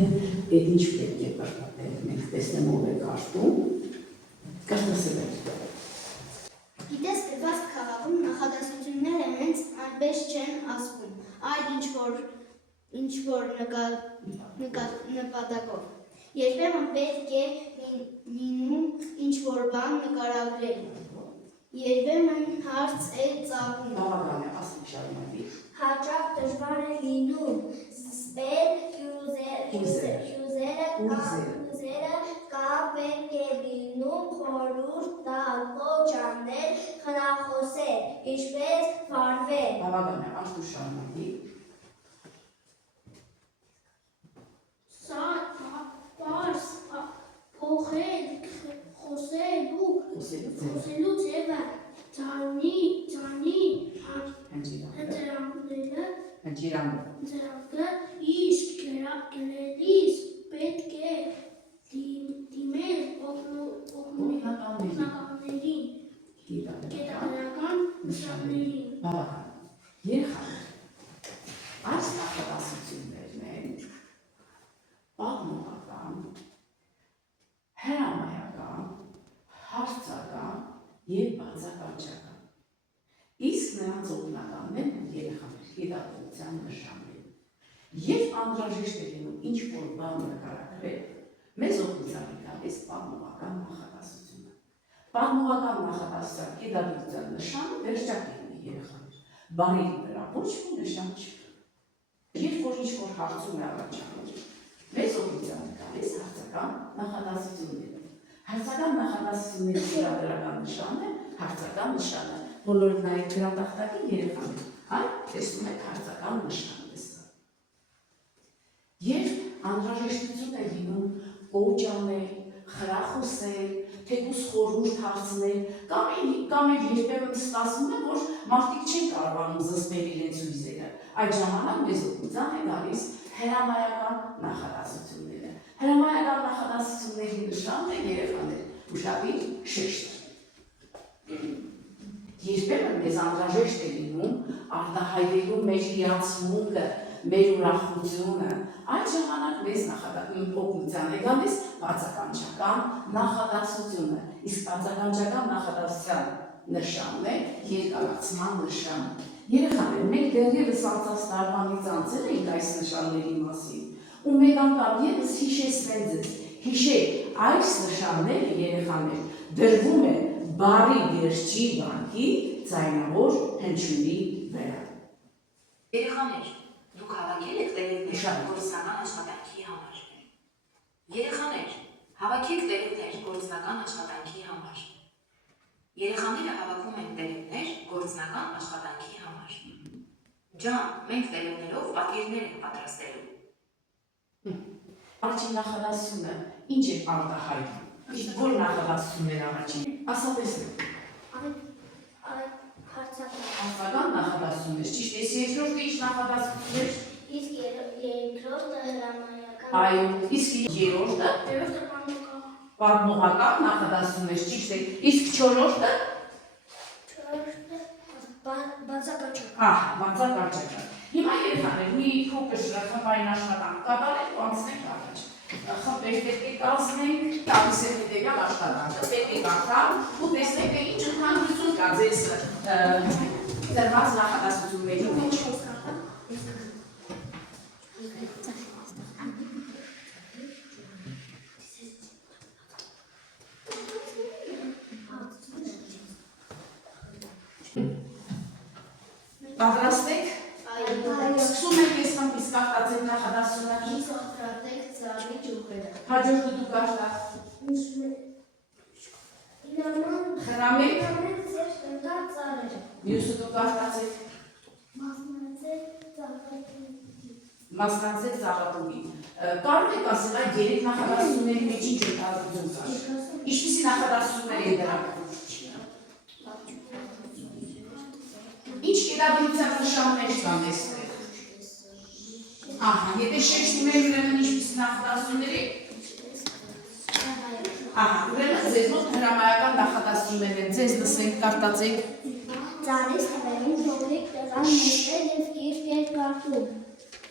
այդ ինչ պետք է պատկերել, մենք տեսնելով եք աշտում, կարտասել եք։ Գիտես, գրված քաղաքում նախադասությունները հենց այնպես չեն ասվում, այլ ինչ-որ նպատակով։ Երբեմն պետք է լինում ինչ-որ բան նկարագրել, երբեմն հարց է ծագում։ Բավական է, ասում շարունակի։ Հաճախ դժվար է լինում զսպել հյուզերը կամ պետք է լինում խորհուրդ տալ, կոչ անել, խնախոսել, ինչպես վարվել։ Բավական է, ասում շարունակի։ Սա պարզ փոխել խոսելու ձևը հնձրանքը իսկ գրելիս պետք է դիմել օգնականներին, գիտական նշաններին։ Բավական, երեխաներ, այս նախադասություններն են պատմական, հրամայական, հարցական և բացականչական։ Իսկ նրանց օգնականներն են երեխաներ գիտակցության նշաններ։ Երբ անհրաժեշտ է լինում ինչ-որ բան նկարագրել, մեզ օգնության է գալիս պատմական նախադասությունը։ Պատմական նախադասության գիտակցության նշանը վերջակետն է երեխաներ։ Բառերի վրա ոչ մի նշան չկա։ Երբ որ ինչ-որ հարցում է առաջանում, մեզ օգնության է գալիս հարցական նախադասությունները։ Հարցական նախադասությունների գրադրական նշանը հարցական նշանը։ Բոլորը նայեք գրատախտակի երեխաներ, այ տեսնում եք հարցական նշան տեսա։ Երբ անհրաժեշտություն է լինում կոչ անել, խրախուսել, թեկուզ խորհուրդ հարցնել, կամ էլ երբեմն ստացվում է, որ մարդիկ չեն կարողանում զսպել իրենց հույզերը, այդ ժամանակ մեզ օգնության է գալիս հրամայական նախադասությունները։ Հրամայական նախադասությունների նշանն է երեխաներ ուշադիր շեշտ։ Երբեմն մեզ անհրաժեշտ է լինում արտահայտելու մեր հիացմունքը, մեր ուրախությունը, այդ ժամանակ մեզ օգնության է գալիս բացականչական նախադասությունը, իսկ բացականչական նախադասության նշանն է երկարացման նշան։ Երեխաներ, մենք դեռևս անցած տարվանից անցել ենք այս նշանների մասին, ու մեկ անգամ ևս հիշեցնեմ ձեզ, հիշեք, այս նշանները երեխաներ դրվում է բառի վերջի վանկի ձայնավոր հնչյունի վրա։ Երեխաներ, դուք հավաքել եք տերևներ գործնական աշխատանքի համար։ Երեխաներ, հավաքեք տերևներ գործնական աշխատանքի համար։ Երեխաները հավաքում են տերևներ գործնական աշխատանքի համար։ Ջան, մենք տերևներով պատկերներ ենք պատրաստելու։ Առաջին նախադասությունը ինչ է արտահայտում։ Որ նախադասությունն են առաջին։ Ասա տեսնենք։ Հարցական նախադասություններ, ճիշտ է, երկրորդը ինչ նախադասություններ։ Իսկ երկրորդը հրամայական։ Այո, իսկ երրորդը պատմողական նախադասություններ, ճիշտ է, իսկ չորրորդը բացականչական։ Բացականչական։ Հիմա երեխաներ մի փոքր խմբային աշխատանք կատարենք ու անցնենք առաջ։ Խմբեր պետք է կազմենք, տալիս է հետևյալ աշխատանքը, պետք է կարդալ ու տեսնենք թե ինչ ընդհանրություն կա ձեզ դրված նախադասությունների մեջ։ Պատրաստ եք։ Սկսում ենք տեսնենք իսկ արտացեք նախադասությունը։ Սոկրատեք ծառի ճյուղերը։ Հաջորդը դու կարդա։ Խրամեք։ Մյուսը դու կարդացեք։ Մասնացեք ծաղատուղի։ Կարող եք ասել այդ երեք նախադասությունների մեջ ինչ ընդհանրություն կա։ Ինչպիսի նախադասություններ են դրանք։ Ինչ գիտադրության նշաններ կան այստեղ։ Ահա, եթե շեշտում եք ուրեմն ինչպիսի նախադասություններ եք։ Ահա, ուրեմն ձեզ մոտ հրամայական նախադասություններ են, ձեզ լսենք, կարդացեք։ Ծառից թվերում փոքրիկ տղան նստել և գիրք էր կարդում։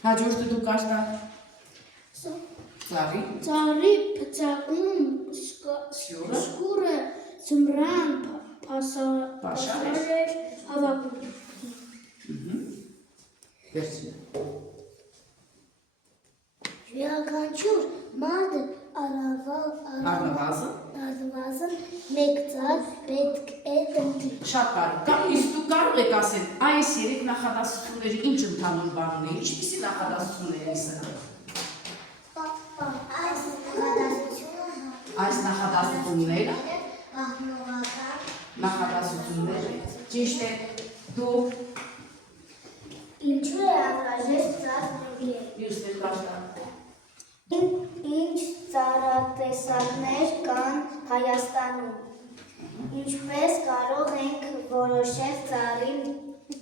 Հաջորդը դու կարդա։ Ծառի փծակում սկուրը ձմռան փաշարեր հավաքում։ Յուրաքանչյուր մարդ առնվազն մեկ ծառ պետք է տնտի։ Շատ բարի։ Իսկ դու կարող եք ասել, այս երեք նախադասությունների ինչ ընդհանուր բանն է, ինչպիսի նախադասություններ են սրանք։ Այս նախադասությունները նախադասություններ են։ Ճիշտ է, դու Ինչու է անհրաժեշտ ծառ նվիրել։ Մյուսներ բաժան։ Ինչ ծառատեսակներ կան Հայաստանում։ Ինչպես կարող ենք որոշել ծառի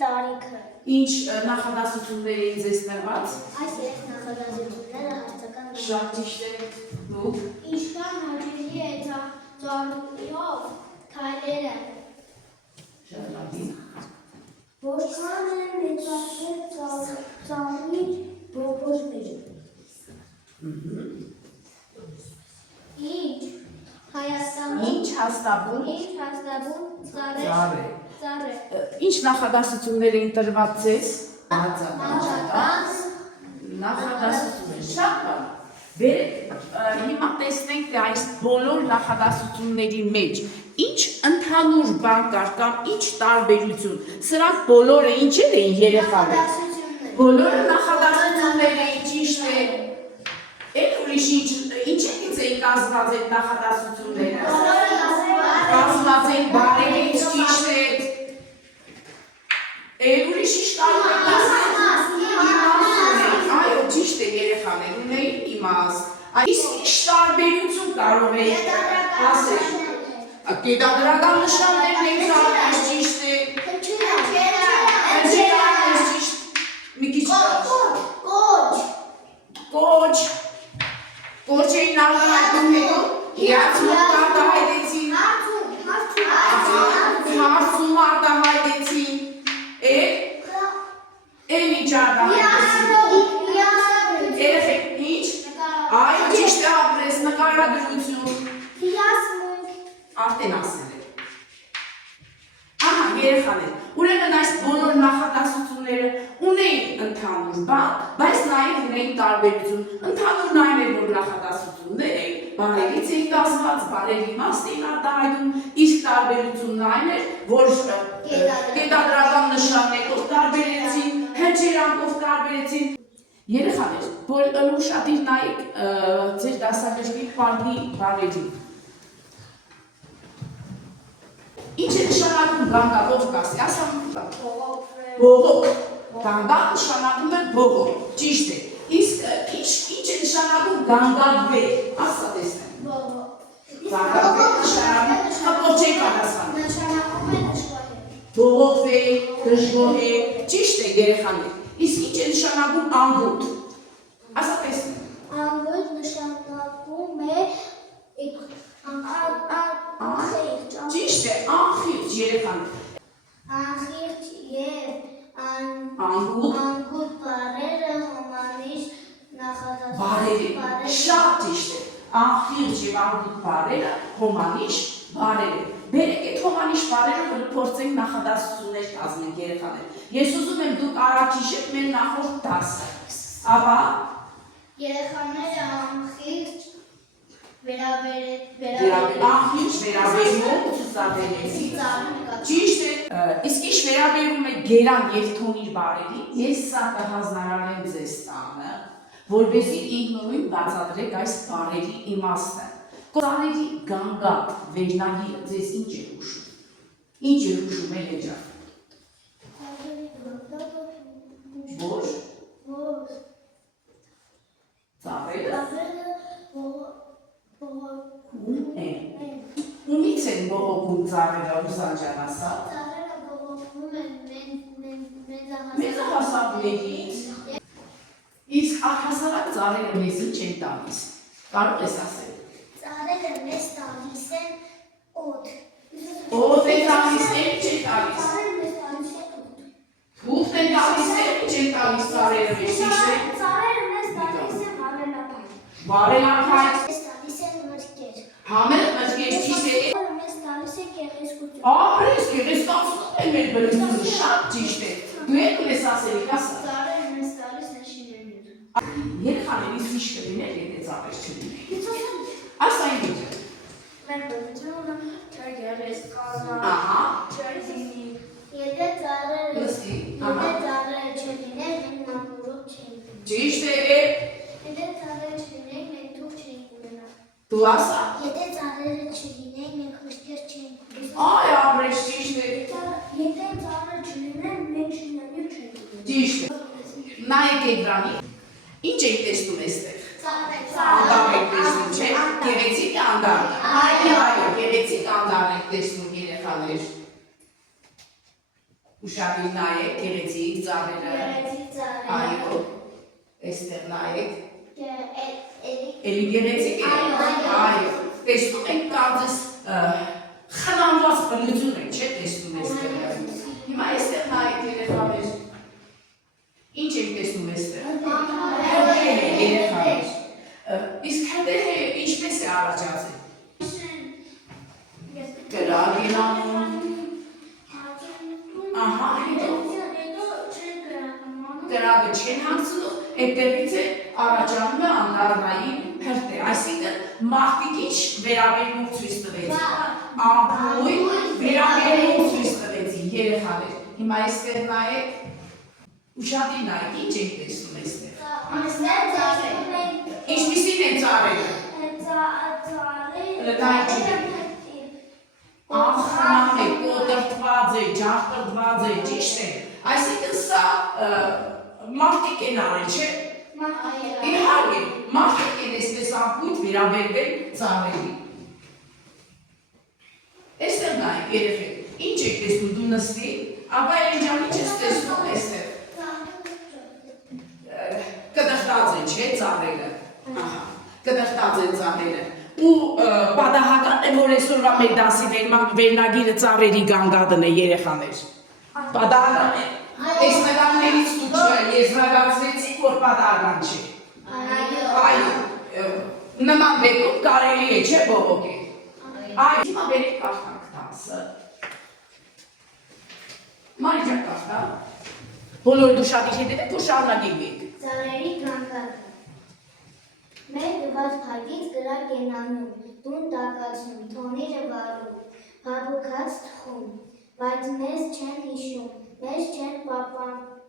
տարիքը։ Ինչ նախադասություններ էին ձեզ տրված։ Այս երեք նախադասությունները հարցական Շատ ճիշտ է, դու Ինչքան հաճելի է ծառայով քայլերը։ շատ լավ։ Որքան է մեծացել ծառի բոբոջները։ Ինչ Հայաստանում հաստաբում ծառ է։ Ինչ նախադասություններ էին տրված ձեզ։ Նախադասություններ, շատ բան։ Բերեք հիմա տեսնենք, թե այս բոլոր նախադասությունների մեջ ինչ ընդհանուր բան կար կամ ինչ տարբերություն։ Սրանք բոլորը ինչեր էին երեխաներ։ Բոլորը նախադասություններ էին, ճիշտ է։ Էլ ուրիշ ինչից էին կազմված այդ նախադասությունները։ Կազմված էին բարերից, ճիշտ է։ Էլ ուրիշ ինչ կարող եք ասել։ Այո, ճիշտ է երեխաներ, ունեին իմաստ։ Իսկ ինչ տարբերություն կարող եք ասել։ Գետադրական նշաններն էին ծառայել, ճիշտ է։ Հնչյուններ, ճիշտ։ Մի քիչ Կոչ էին արտահայտում հետո, հիացմունք արտահայտեցին, հարցում արտահայտեցին, էլ ինչ արտահայտեցին։ Երեխեք, ինչ։ Այո, ճիշտ է ապրես, նկարագրություն։ Արդեն ասել է։ Ահա, երեխաներ, ուրեմն այս բոլոր նախադասությունները ունեին ընդհանուր բան, բայց նաև ունեին տարբերություն։ Ընդհանուրն այն էր, որ նախադասություններ էին, բառերից էին կազմված, բառերի իմաստ էին արտահայտում, իսկ տարբերությունն այն էր, որ գետադրական նշաններով տարբերեցին, հնչերանգով տարբերեցին։ Երեխաներ, որ ուշադիր նայեք ձեր դասագրքի պարդի բառերին։ Ինչ է նշանակում գանգատով կասի, ասամ բողոք, գանգատ նշանակում է բողոք, ճիշտ է, իսկ ինչ է նշանակում գանգատվել, ասա տեսնեմ, գանգատվել նշանակում, հպոչ է կարասան, բողոքվել, դժգոհել, ճիշտ է երեխաներ, իսկ ինչ է նշանակում անգութ, ասա տեսնեմ, անգութ նշանակում է ճիշտ է, անխիղճ երեխաներ։ Անխիղճ և անգութ բառերը հոմանիշ նախադասություններ։ Բարերը, շատ ճիշտ է, անխիղճ և անգութ բառերը հոմանիշ բառերը։ Բերեք այդ հոմանիշ բառերը, որ փորձենք նախադասություններ կազմենք երեխաներ։ Ես ուզում եմ դուք առաջիշեք մեր նախորդ դասը։ Ապա Երեխաները անխիղճ Անխիղճ վերաբերում ցուցաբերեցին։ Ճիշտ է, իսկ ինչ վերաբերում է գերան և թոնիր բառերին, ես սա կհանձնարարեմ ձեզ տանը, որպեսզի ինքնուրույն բացատրեք այս բառերի իմաստը։ Ծառերի գանգատ վերնագիրը ձեզ ինչ է հուշում։ Ինչ է հուշում է եջան։ Որ ծառերը ում են։ Ումից են բողոքում ծառերը Ռուսանջան ասա։ Ծառերը բողոքում են Մեծահասակներից։ Իսկ առհասարակ ծառերը մեզ ինչ են տալիս։ Կարող ես ասել։ Ծառերը մեզ տալիս են օդ։ Օդ են տալիս, ինչ են տալիս։ Ծառերը մեզ տալիս են օդ։ Թուղթ են տալիս, ինչ են տալիս ծառերը մեզ։ Ծառերը մեզ տալիս են հավելապայ։ Բարելավայր։ Մեզ տալիս է մրգեր։ Համերը մրգեր ճիշտ է։ Մեզ տալիս է գեղեցկություն։ Ապրես գեղեցկացնում է մեր բրեստը շատ ճիշտ է։ Դու եք ես ասել ասա։ Ծառերը մեզ տալիս է շինելյուր։ Երեխաներից ինչ կլիներ, եթե ծառեր չլիներ։ Այս այն ինչ է։ Մեր բնությունը գեղեցկանա։ Ահա։ Չերզինի։ Եթե ծառերը Լսի։ եթե ծառերը չլիներ, մենք նամուրով չենք։ Ճիշտ է։ Եթե ծառերը չլիներ, մենք թուղթ չենք ունենա։ Դու ասա։ Եթե ծառերը չլիներ, մենք մրգեր չենք ունենա։ Այ ապրես ճիշտ է։ Եթե ծառերը չլիներ, մենք շինելյուր չենք ունենա։ Ճիշտ է։ Նայեք էկրանի։ Ինչ եք տեսնում այստեղ։ Ծառեր։ Անդամ եք տեսնում, չէ՞։ Գեղեցիկ անդամ։ Այո, գեղեցիկ անդամ եք տեսնում երեխաներ։ Ուշադիր նայեք, գեղեցիկ ծառերը։ Գեղեցիկ ծառեր։ Այո։ Այստեղ նայեք։ Էլի Գեղեցիկ է։ Այո։ Տեսնում եք կարծես խնամված բնություն եք, չէ՞, տեսնում այստեղ։ Հիմա այստեղ նայեք երեխաներ։ Ինչ եք տեսնում այստեղ։ Երեխաներ։ Իսկ հանդեպ ինչպես է առաջացել։ Գրագ են անում։ Ահա, հետո գրագը չեն հանգցնում, այդտեղից է առաջանում է անդառնային հրտե, այսինքն մարդիկ ինչ վերաբերմունք ցույց տվեցին, ամբույր վերաբերմունք ցույց տվեցին երեխաներ։ Հիմա այստեղ նայեք, ուշադիր նայեք, ինչ եք տեսնում այստեղ։ Ինչպիսին են ծառերը։ Ախնամ է, կոտրտված է, ջախտրտված է, ճիշտ է։ Այսինքն սա մարդիկ են արել, չէ՞։ Իհարկե, մարդիկ են այսպես ամբույր վերաբերվել ծառերի։ Այստեղ նայեք երեխեք, ինչ եք տեսնում, դու նստի, ապա Էլենջան ինչ ես տեսնում այստեղ։ Կդղտած են, չէ՞, ծառերը։ Ահա, կդղտած են ծառերը։ Ու պատահական է, որ այսօրվա մեր դասի վերնագիրը ծառերի գանգատն է երեխաներ։ Պատահական է։ Այս նկարներից դուք եզրակացրեցիք, որ պատահական չէ։ Այո, նման դեպքում կարելի է, չէ՞, բողոքել։ Այո, հիմա բերեք կարդանք դասը։ Մարիջան կարդա։ Բոլորը դու շատ հետևեք, որ շարունակենք եք։ Ծառերի գանգատը։ Մեր տված փակից գրակ են անում, տուն տակացնում, թոնիրը վարում, փափուկած թխում, բայց մեզ չեն հիշում, մեզ չեն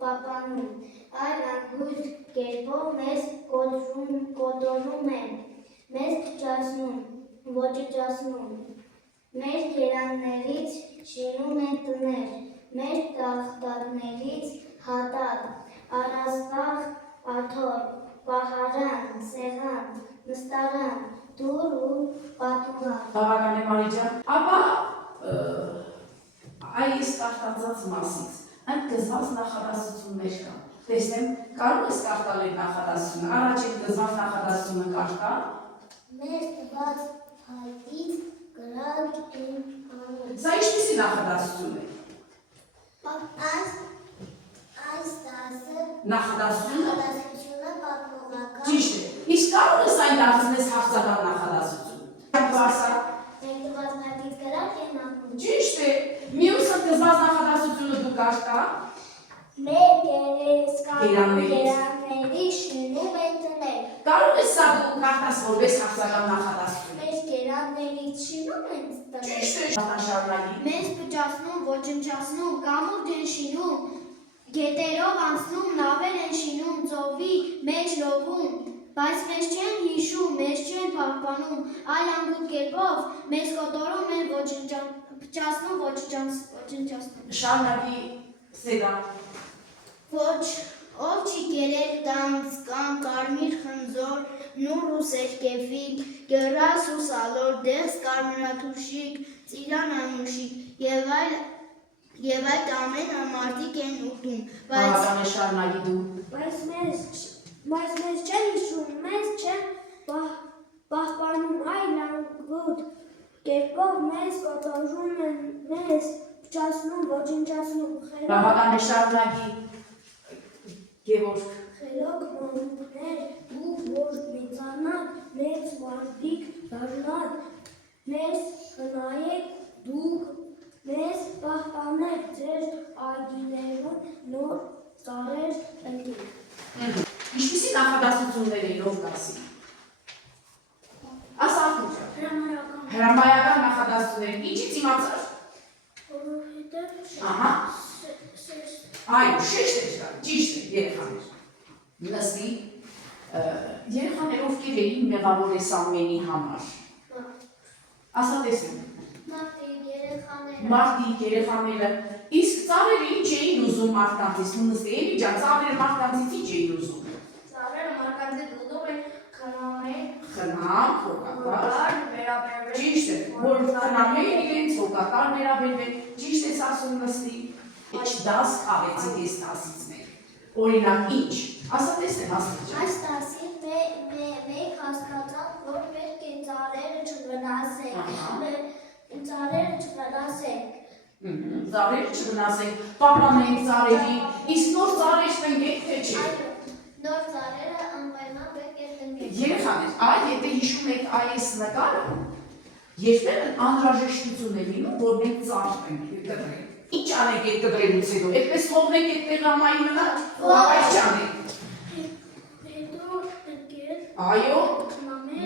պապանում, այլ անգույտ կերպով մեզ կոտորում են, մեզ թճացնում, ոճճացնում, մեր գերաններից շինում են տներ, մեր տախտակներից հատակ, առաստաղ, աթոռ, պահարան, սեղան, նստարան, դուռ ու պատուհան։ Բավական է Մարիջան, ապա այս կարդացած մասից ընդգծված նախադասություններ կան։ Տեսնեմ, կարող ես կարդալ այդ նախադասությունը, առաջ այդ գծված նախադասությունը կարդա։ Մեր տված փայտից գրակ են անում։ Սա ինչպիսի նախադասություն է։ Այս դասը Նախադասությունը նախադասությունը պատմողական։ ճիշտ է։ Իսկ կարող ես այն դարձնես հարցական նախադասություն։ Ասա։ Մեր տված փայտից գրակ են անում։ Ճիշտ է։ Մյուս ընդգծված նախադասությունը դու կարդա։ Մեր գերանների շինում են տներ։ Կարող ես սա դու կարդաս որպես հարցական նախադասություն։ Մեր գերաններից շինում են տներ։ Ճիշտ է։ Շարունակի։ Մեզ փճացնում, ոչնչացնում, կամուրջ են շինում, գետերով անցնում, նավեր են շինում, ծովի մեջ լողում, բայց մեզ չեն հիշում, մեզ չեն պահպանում, այլ անգույտ կերպով մեզ կոտորում են, փճացնում, ոչնչացնում։ Շարունակի Սեդա։ Ոչ, ով չի կերել տանց կամ կարմիր խնձոր, նուր ու սերկևիլ, գռաս ու սալոր, դեղս կարմրաթուշիկ, ծիրան անուշիկ եւ այդ ամենը մարդիկ են ուտում, Բավական է շարունակի դու։ բայց մեզ չեն հիշում, մեզ չեն պահպանում, այլ անգույտ կերպով մեզ կոտորում են, մեզ փճացնում, ոչնչացնում, Բավական է շարունակի Գևորգ։ խելոք մանուկներ ու որ մեծանան դառնալ, մեզ խնայեք, դուք մեզ պահպանեք ձեր այգիներում նոր ծառեր ընկեք։ Ինչպիսի նախադասություններ էին ով կասի։ Ասա Արտուր ջան։ Հրամայական նախադասություններ, ինչից իմացար։ Որովհետև Ահա։ Այո, շեշտ է ջան, ճիշտ է, երեխաներ։ Լսի, երեխաներ ովքեր էին մեղավոր էս ամենի համար։ Ասա տեսնում։ Մարդիկ, երեխաները, իսկ ծառերը ինչ էին ուզում մարդկանցից, նստի, էլի ջան, ծառերը մարդկանցից ինչ էին ուզում։ ծառերը մարդկանցից ուզում են Խնամ, հոգատար, ճիշտ է, որ խնամեն իրենց հոգատար վերաբերվեն, ճիշտ ես ասում նստի, ինչ դաս կավեցիք ես դասից մեկ, օրինակ ինչ, ասա տեսնեմ ասում ջան։ Այս դասից մեկ հասկացանք, որ պետք է ծառերը չվնասենք, Ծառերը չվնասենք, պապանենք ծառերի, իսկ նոր ծառեր տնկենք թե չէ։ նոր ծառերը անպայման պետք է տնկենք։ Երեխաներ, այ եթե հիշում եք այս նկարը, երբեմն անհրաժեշտություն է լինում, որ մենք ծառ կտրենք։ Ինչ անենք այդ կտրելուց հետո, այդպես թողնենք այդ տեղամայի մնա, այս չանենք։ Հետո տնկենք, Այո,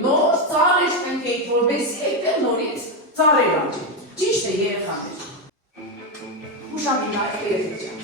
նոր ծառեր տնկենք, որպեսզի այդտեղ նորից ծառեր աճեն։ Ճիշտ է երեխաներ։ Ուշադիր նայեք երեխեք ջան։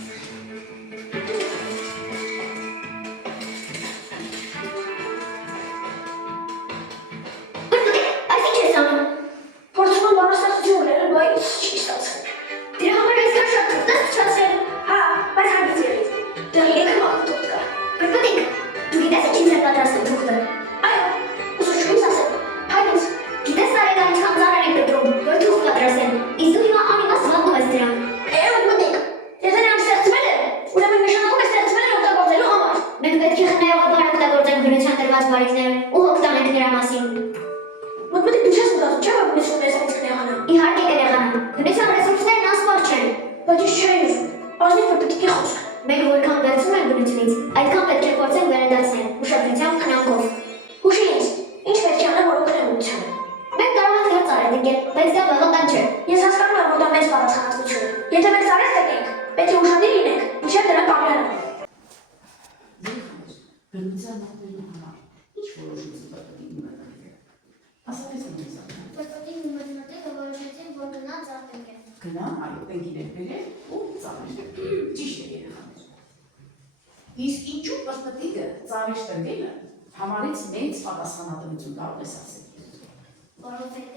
Մենք որքան վերցնում ենք բնությունից, այդքան պետք է փորձենք վերադարձնել, ուշադրությամբ քնանքով։ Հուշի ինձ, ինչ պետք է անել, որ օգնեմ բնությանը։ Մենք կարող ենք նոր ծառեր տնկել, բայց դա բավական չէ։ Ես հասկանում եմ, որ դա մեծ պատասխանատվություն է։ Եթե մենք ծառեր տնկենք, պետք է ուշադիր լինենք, մինչև դրանք ամրանան։ Բնության ապրելու համար ինչ որոշություն պետք է ունենալ։ Ասա տեսնեմ։ Պետք է մտնատիկը որոշեցին, որ գնան ծառ տնկեն։ Գնան, այո, տնկիներ բերել ու ծառեր։ Ճիշտ է երեխաներ։ Իսկ ինչու պրտտիկը ծառեր տնկելը համարից մեծ պատասխանատվություն կարող ես ասել։ Որովհետև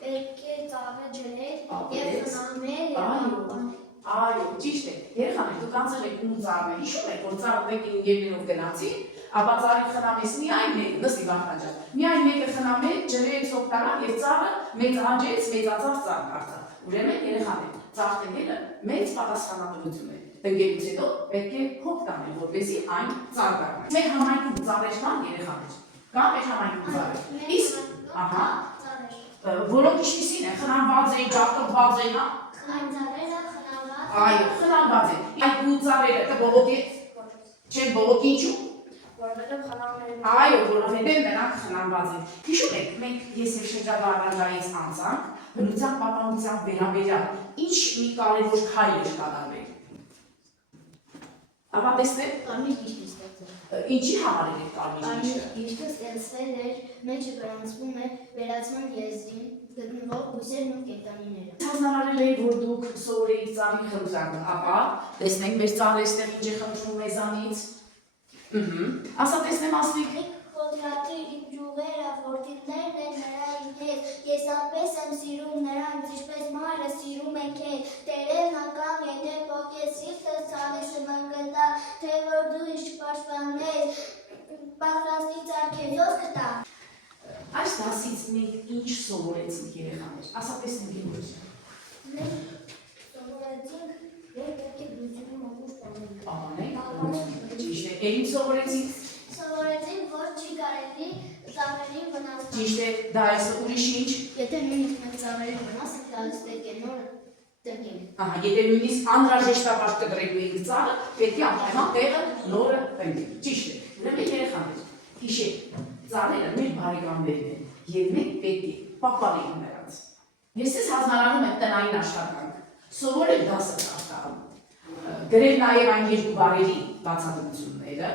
պետք է ծառը ջրել եւ խնամել եւ պահպանել։ Այո, ճիշտ է։ Երեխաներ, դուք անցել եք ում ծառեր, հիշում եք, որ ծառը մեկին ընկերներով գնացին, ապա ծառի խնամես միայն մեկը, նստի Վարդան ջան, միայն մեկը խնամեց, ջրեց, օգտարավ եւ ծառը մեծաճեց, մեծացավ ծառ դարձավ։ Ուրեմն երեխաներ, ծառ տնկելը մեծ պատասխանատվություն է։ Տնկելուց հետո պետք է փոփ տանել, որպեսզի այն ծառ դառնա։ Մեր համայնքում ծառեր կան երեխաներ։ Կան մեր համայնքում ծառեր։ Իսկ, ահա, որոնք ինչպիսին են, խնամված են, ջախտված են, հա։ Այն ծառերը խնամված։ Այո, խնամված են։ Այդ ու ծառերը կբողոքի չեն բողոքի ինչու։ Որովհետև խնամել են։ Այո, որովհետև նրանք խնամված են։ Հիշում եք, մենք ես եւ շրջագայից անցանք, բնության պահպանության վերաբերյալ ինչ մի կարևոր քայլ էր կատարվել։ Ապա տեսնեք, Կարմիր գիշտ է ստեղծել։ ինչի համար էր այդ կարմիր գիշտը։ Գիշտը ստեղծվել էր, մեջը գրանցվում է վերացման եզրին գտնվող բույսերն ու կենդանիները։ Հանրարել է, որ դուք սովորեիք ծառի խնդրանը, ապա տեսնենք մեր ծառը այստեղ ինչ է խնդրում մեզանից։ Ասա տեսնեմ ասնիկ։ Խոդրատի իմ ջուղերը, որդիներն են նրա ինքեզ, ես ապես եմ սիրում նրանց, ինչպես մայրը սիրում է քեզ, տերևն անգամ եթե պոկես սիրտս ցավեսը մնգտա, թե որ դու ինչ պաշտպանես, պատրաստի ծառքեզով կտա։ Այս դասից մենք ինչ սովորեցինք երեխաներ, ասա տեսնենք ելույթ։ Մենք սովորեցինք, որ պետք է բնությունում ամուր Անենք, ճիշտ է, էլ ինչ սովորեցինք։ Սովորեցինք, որ չի կարելի ծառերին վնասել։ Ճիշտ է, դա այս ուրիշ ինչ։ Եթե նույնիսկ մենք ծառերին վնաս ենք տալիս, պետք է նորը տնկենք։ Ահա, եթե նույնիսկ անհրաժեշտաբար կտրելու ենք ծառը, պետք է անպայման տեղը նորը տնկենք։ Ճիշտ է։ Ուրեմն երեխաներ, հիշեք, Ծառերը մեր բարեկամներն են, եւ մենք պետք է պահպանենք նրանց։ Ես ես հանրանում եմ տնային աշխատանք, սովորել դասը կարդալ, գրել նաեւ այն երկու բառերի բացատրությունները,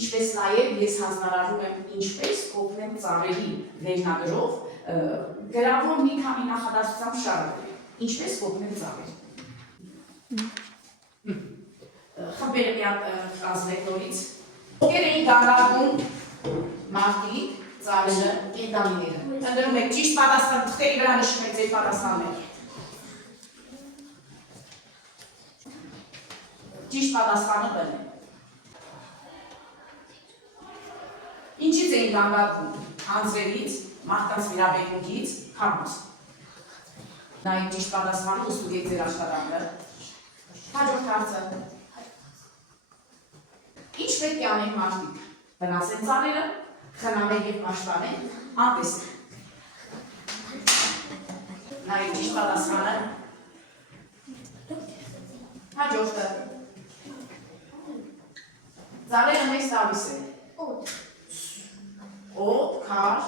ինչպես նաեւ ես հանրանում եմ ինչպես օգնել ծառերի վերնագրով գրավոր մի քանի նախադասությամբ շարունակել, ինչպես օգնել ծառերի։ Խմբերը մի հատ կազմեք նորից, ովքեր էին գանգատվում մարդիկ, ծառերը, կենդանիները։ Ընդրում եք ճիշտ պատասխան, թղթերի վրա նշում եք ձեր պատասխանները։ Ճիշտ պատասխանը բն է։ Ինչից էին գանգատվում, անձրևից, մարդկանց վիրաբեկմունքից, քամուց։ Նայեք ճիշտ պատասխանը ուսուցեք ձեր աշխատանքը։ Հաջորդ հարցը։ Ինչ պետք է անեն մարդիկ։ Վնասեն ծառերը, խնամեն եւ պաշտպանեն, անտեսեն։ Նայեք ճիշտ պատասխանը։ Հաջորդը։ Ծառերը մեծ տալիս են։ Օդ, քար,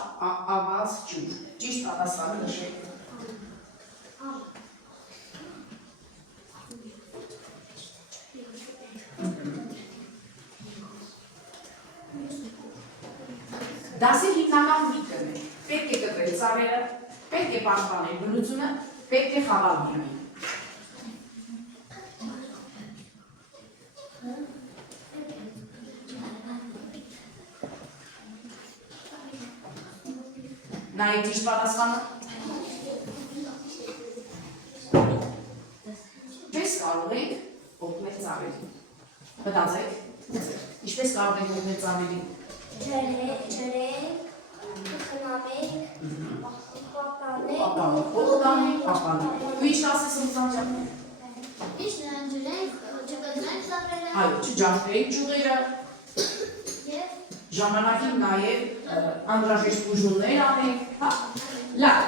ավազ, ջուր։ Ճիշտ պատասխանը նշեք։ Դասի հիմնական միտքն է, պետք է կտրել ծառերը, պետք է պաշտպանել բնությունը, պետք է խաղալ միայն։ Նայեք ճիշտ պատասխանը։ Ինչպես կարող եք օգնել ծառերին։ Մտածեք, ինչպես կարող եք օգնել ծառերին։ Ջրեք, խնամեք, պահպանեք։ Ու ինչ ասես ուսանջան։ Ինչ նրան ջրենք, չկտրենք ծառերը։ Այո, չջարդեք ճյուղերը։ Եվ Ժամանակին նաև անհրաժեշտ բուժումներ անենք, հա, լավ,